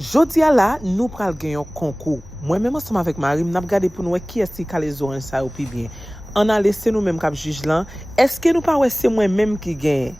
Jodi a là, nous pral gen yon concours. Moi-même ensemble avec Marie, n'a regardé pour nous qui est-ce qui a les oranges ça ou pi bien. On a laissé nous même cap juge là. Est-ce que nous pas ouais c'est moi-même qui gagne?